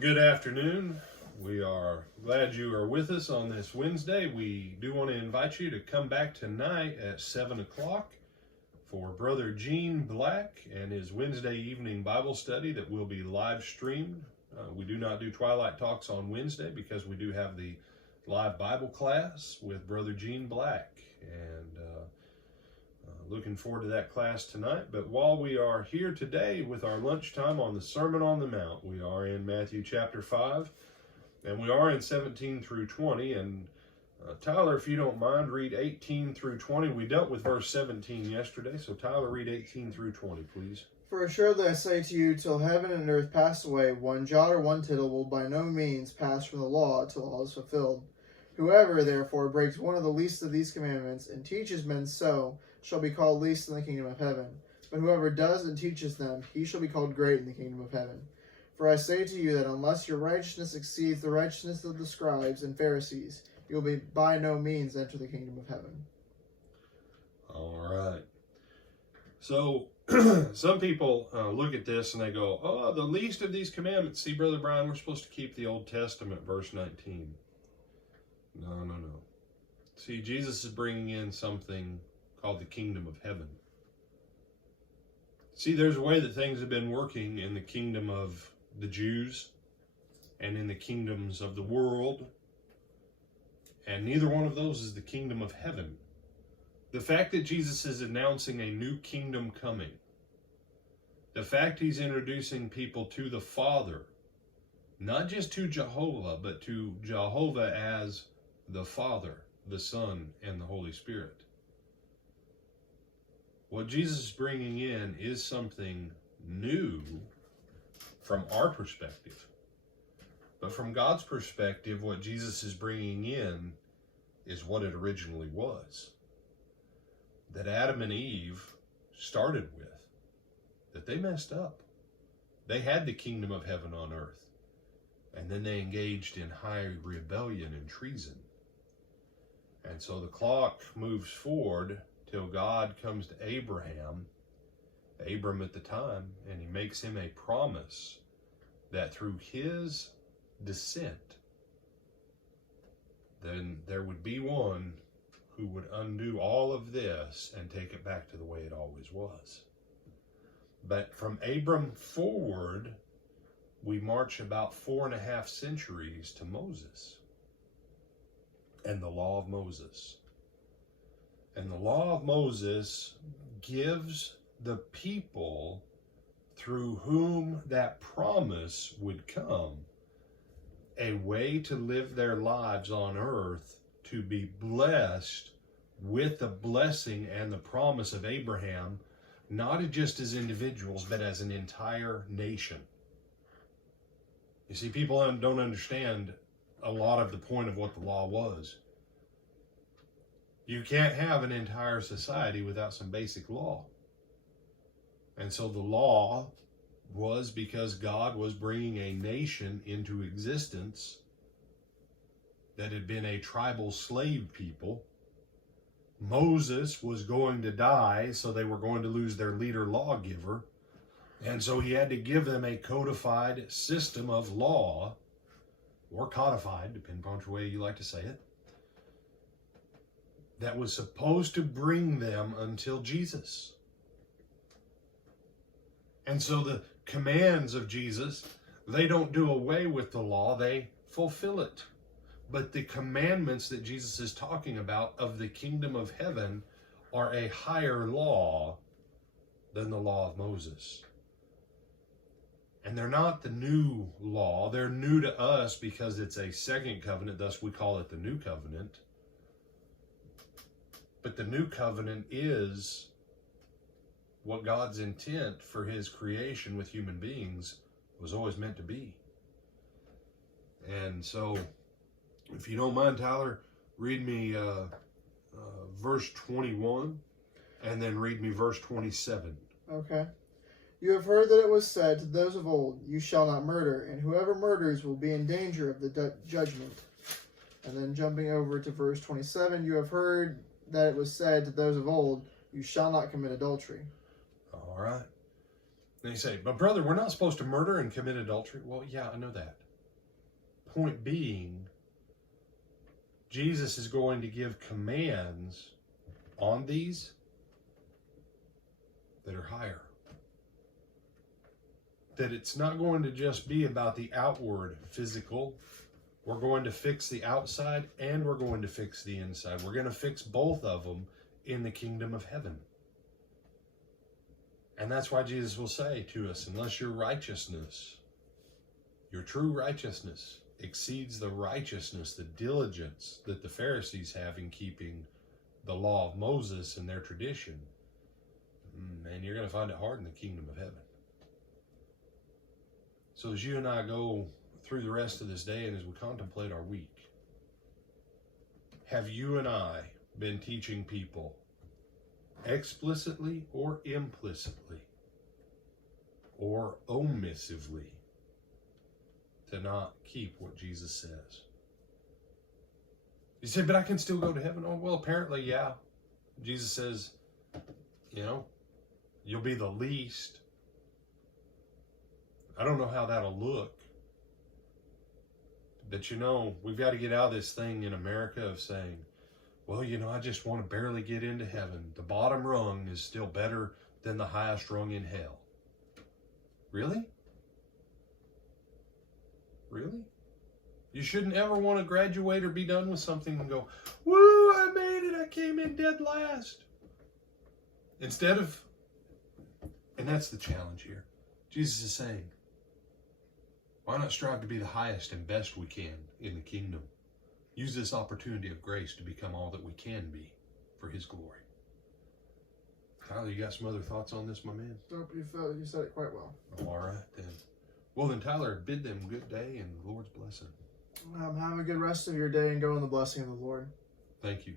Good afternoon. We are glad you are with us on this Wednesday. We do want to invite you to come back tonight at 7 o'clock for Brother Gene Black and his Wednesday evening Bible study that will be live streamed. We do not do Twilight Talks on Wednesday because we do have the live Bible class with Brother Gene Black, and looking forward to that class tonight. But while we are here today with our lunchtime on the Sermon on the Mount, we are in Matthew chapter 5, and we are in 17 through 20. And Tyler, if you don't mind, read 18 through 20. We dealt with verse 17 yesterday, so Tyler, read 18 through 20, please. For assuredly I say to you, till heaven and earth pass away, one jot or one tittle will by no means pass from the law till all is fulfilled. Whoever, therefore, breaks one of the least of these commandments and teaches men so, shall be called least in the kingdom of heaven. But whoever does and teaches them, he shall be called great in the kingdom of heaven. For I say to you that unless your righteousness exceeds the righteousness of the scribes and Pharisees, you will be by no means enter the kingdom of heaven. All right. So, some people look at this and they go, oh, the least of these commandments. See, Brother Brian, we're supposed to keep the Old Testament, verse 19. No. See, Jesus is bringing in something called the kingdom of heaven. See, there's a way that things have been working in the kingdom of the Jews and in the kingdoms of the world, and neither one of those is the kingdom of heaven. The fact that Jesus is announcing a new kingdom coming, the fact he's introducing people to the Father, not just to Jehovah, but to Jehovah as the Father, the Son, and the Holy Spirit. What Jesus is bringing in is something new from our perspective. But from God's perspective, what Jesus is bringing in is what it originally was. That Adam and Eve started with. That they messed up. They had the kingdom of heaven on earth. And then they engaged in high rebellion and treason. And so the clock moves forward till God comes to Abram at the time, and he makes him a promise that through his descent, then there would be one who would undo all of this and take it back to the way it always was. But from Abram forward, we march about 4.5 centuries to Moses and the law of Moses. And the law of Moses gives the people through whom that promise would come a way to live their lives on earth to be blessed with the blessing and the promise of Abraham, not just as individuals, but as an entire nation. You see, people don't understand a lot of the point of what the law was. You can't have an entire society without some basic law. And so the law was because God was bringing a nation into existence that had been a tribal slave people. Moses was going to die, so they were going to lose their leader lawgiver. And so he had to give them a codified system of law, or codified, depending upon which way you like to say it, that was supposed to bring them until Jesus. And so the commands of Jesus, they don't do away with the law, they fulfill it. But the commandments that Jesus is talking about of the kingdom of heaven are a higher law than the law of Moses. And they're not the new law. They're new to us because it's a second covenant, thus we call it the new covenant. But the new covenant is what God's intent for his creation with human beings was always meant to be. And so, if you don't mind, Tyler, read me verse 21 and then read me verse 27. Okay. You have heard that it was said to those of old, you shall not murder, and whoever murders will be in danger of the judgment. And then jumping over to verse 27, you have heard that it was said to those of old, you shall not commit adultery. All right. Then you say, but brother, we're not supposed to murder and commit adultery. Well, yeah, I know that. point being, Jesus is going to give commands on these that are higher. That it's not going to just be about the outward physical. We're going to fix the outside and we're going to fix the inside. We're going to fix both of them in the kingdom of heaven. And that's why Jesus will say to us, unless your righteousness, your true righteousness, exceeds the righteousness, the diligence that the Pharisees have in keeping the law of Moses and their tradition, man, you're going to find it hard in the kingdom of heaven. So as you and I go through the rest of this day and as we contemplate our week, have you and I been teaching people explicitly or implicitly or omissively to not keep what Jesus says? You say, but I can still go to heaven. Oh, well, apparently, yeah. Jesus says, you'll be the least. I don't know how that'll look. But we've got to get out of this thing in America of saying, well, I just want to barely get into heaven. The bottom rung is still better than the highest rung in hell. Really? Really? You shouldn't ever want to graduate or be done with something and go, woo, I made it. I came in dead last. Instead of, and that's the challenge here. Jesus is saying, why not strive to be the highest and best we can in the kingdom? Use this opportunity of grace to become all that we can be for his glory. Tyler, you got some other thoughts on this, my man? Nope, you said it quite well. Oh, all right, then. Well, then, Tyler, bid them good day and the Lord's blessing. Have a good rest of your day and go in the blessing of the Lord. Thank you.